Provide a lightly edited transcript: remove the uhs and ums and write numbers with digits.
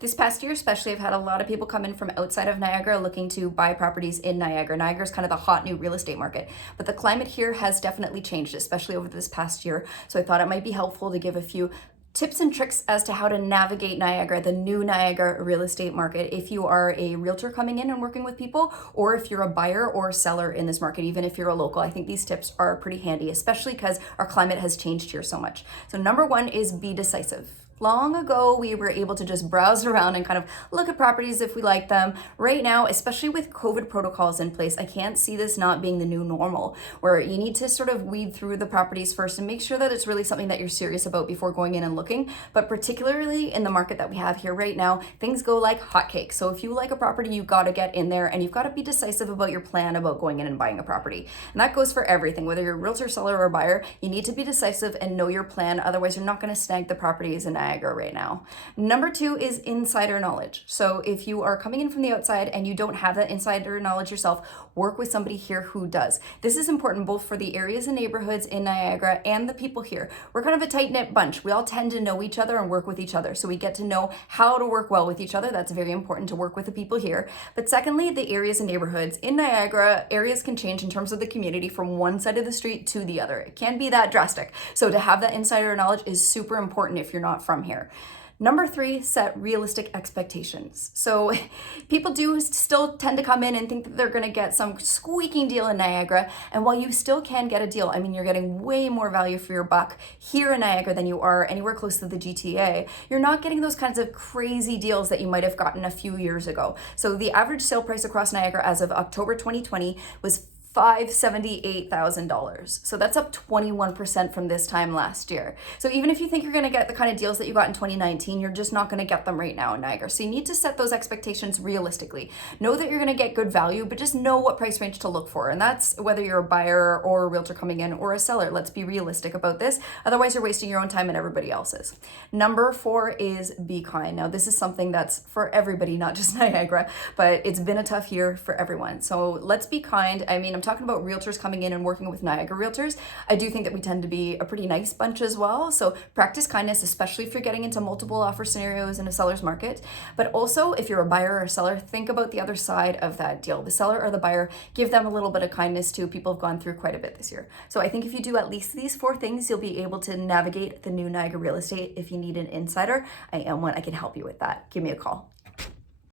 This past year, especially, I've had a lot of people come in from outside of Niagara looking to buy properties in Niagara. Niagara is kind of the hot new real estate market, but the climate here has definitely changed, especially over this past year. So I thought it might be helpful to give a few tips and tricks as to how to navigate Niagara, the new Niagara real estate market, if you are a realtor coming in and working with people, or if you're a buyer or seller in this market, even if you're a local. I think these tips are pretty handy, especially because our climate has changed here so much. So number one is be decisive. Long ago, we were able to just browse around and kind of look at properties if we like them. Right now, especially with COVID protocols in place, I can't see this not being the new normal, where you need to sort of weed through the properties first and make sure that it's really something that you're serious about before going in and looking. But particularly in the market that we have here right now, things go like hotcakes. So if you like a property, you've got to get in there and you've got to be decisive about your plan about going in and buying a property. And that goes for everything, whether you're a realtor, seller, or buyer. You need to be decisive and know your plan. Otherwise, you're not going to snag the properties in Niagara right now. Number two is insider knowledge. So if you are coming in from the outside and you don't have that insider knowledge yourself, work with somebody here who does. This is important both for the areas and neighborhoods in Niagara and the people here. We're kind of a tight-knit bunch. We all tend to know each other and work with each other. So we get to know how to work well with each other. That's very important to work with the people here. But secondly, the areas and neighborhoods. In Niagara, areas can change in terms of the community from one side of the street to the other. It can be that drastic. So to have that insider knowledge is super important if you're not from here. Number three, set realistic expectations. So people do still tend to come in and think that they're going to get some squeaking deal in Niagara. And while you still can get a deal, I mean, you're getting way more value for your buck here in Niagara than you are anywhere close to the GTA. You're not getting those kinds of crazy deals that you might have gotten a few years ago. So the average sale price across Niagara as of October 2020 was $578,000. So that's up 21% from this time last year. So even if you think you're going to get the kind of deals that you got in 2019, you're just not going to get them right now in Niagara. So you need to set those expectations realistically. Know that you're going to get good value, but just know what price range to look for. And that's whether you're a buyer or a realtor coming in or a seller. Let's be realistic about this. Otherwise, you're wasting your own time and everybody else's. Number four is be kind. Now, this is something that's for everybody, not just Niagara, but it's been a tough year for everyone. So let's be kind. I mean, I'm talking about realtors coming in and working with Niagara realtors. I do think that we tend to be a pretty nice bunch as well. So practice kindness, especially if you're getting into multiple offer scenarios in a seller's market. But also, if you're a buyer or a seller, think about the other side of that deal. The seller or the buyer, give them a little bit of kindness too. People have gone through quite a bit this year. So I think if you do at least these four things, you'll be able to navigate the new Niagara real estate. If you need an insider, I am one. I can help you with that. Give me a call.